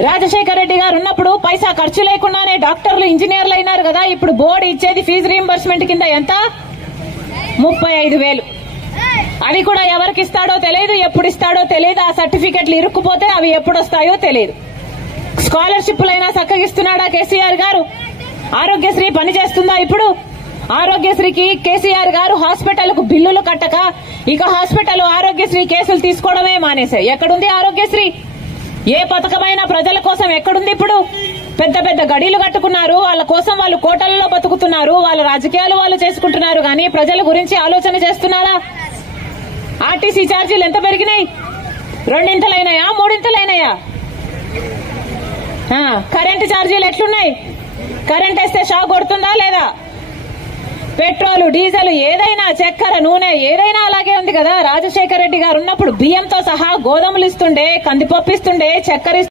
రాజశేఖర రెడ్డి గారు ఉన్నప్పుడు పైసా ఖర్చు లేకుండానే డాక్టర్లు ఇంజనీర్లు అయినారు కదా. ఇప్పుడు బోర్డు ఇచ్చేది ఫీజు రీయింబర్స్మెంట్ కింద ఎంత? 35,000. అవి కూడా ఎవరికి ఇస్తాడో తెలియదు, ఎప్పుడు ఇస్తాడో తెలియదు. ఆ సర్టిఫికెట్లు ఇరుక్కుపోతే అవి ఎప్పుడు వస్తాయో తెలియదు. స్కాలర్షిప్లైనా చక్కగిస్తున్నాడా కేసీఆర్ గారు? ఆరోగ్యశ్రీ పనిచేస్తుందా ఇప్పుడు? ఆరోగ్యశ్రీకి కేసీఆర్ గారు హాస్పిటల్ కు బిల్లులు కట్టక ఇక హాస్పిటల్ ఆరోగ్యశ్రీ కేసులు తీసుకోవడమే మానేశాయి. ఎక్కడుంది ఆరోగ్యశ్రీ? ఏ పథకమైనా ప్రజల కోసం ఎక్కడుంది ఇప్పుడు? పెద్ద పెద్ద గడీలు కట్టుకున్నారు, వాళ్ళ కోసం వాళ్ళు కోటలలో బతుకుతున్నారు, వాళ్ళ రాజకీయాలు వాళ్ళు చేసుకుంటున్నారు. కానీ ప్రజల గురించి ఆలోచన చేస్తున్నారా? ఆర్టీసీ ఛార్జీలు ఎంత పెరిగినాయి? 2 ఇంతలైనాయా, 3 ఇంతలైనాయా? కరెంటు ఛార్జీలు ఎట్లున్నాయి? కరెంట్ వేస్తే షాక్ కొడుతుందా లేదా? పెట్రోల్, డీజిల్, ఏదైనా చక్కెర, నూనె ఏదైనా అలాగే ఉంది కదా. రాజశేఖర రెడ్డి గారు ఉన్నప్పుడు బియ్యంతో సహా గోధుమలు ఇస్తుండే, కందిపప్పు ఇస్తుండే, చక్కెర